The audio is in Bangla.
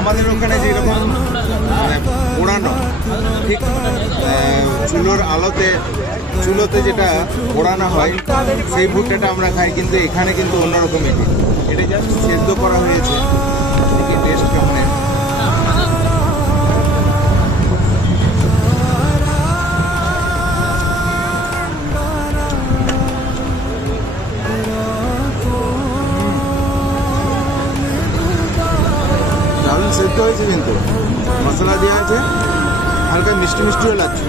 আমাদের ওখানে যেরকম মানে পোড়ানো ঠিক চুলোর চুলোতে যেটা পোড়ানো হয় সেই ভুট্টাটা আমরা খাই, কিন্তু এখানে কিন্তু অন্যরকম এটা জাস্ট সেদ্ধ করা হয়েছে। দেখি টেস্ট কেমন। দারুণ সেদ্ধ হয়েছে, কিন্তু মশলা দেওয়া আছে, হালকা মিষ্টি মিষ্টিও লাগছে।